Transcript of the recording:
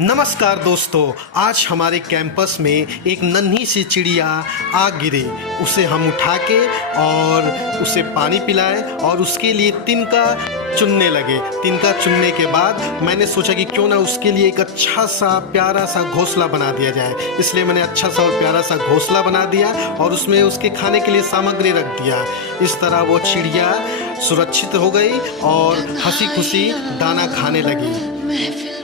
नमस्कार दोस्तों, आज हमारे कैंपस में एक नन्ही सी चिड़िया आ गिरी। उसे हम उठा के और उसे पानी पिलाए और उसके लिए तिनका चुनने लगे। तिनका चुनने के बाद मैंने सोचा कि क्यों ना उसके लिए एक अच्छा सा प्यारा सा घोंसला बना दिया जाए। इसलिए मैंने अच्छा सा और प्यारा सा घोंसला बना दिया और उसमें उसके खाने के लिए सामग्री रख दिया। इस तरह वो चिड़िया सुरक्षित हो गई और हंसी खुशी दाना खाने लगी।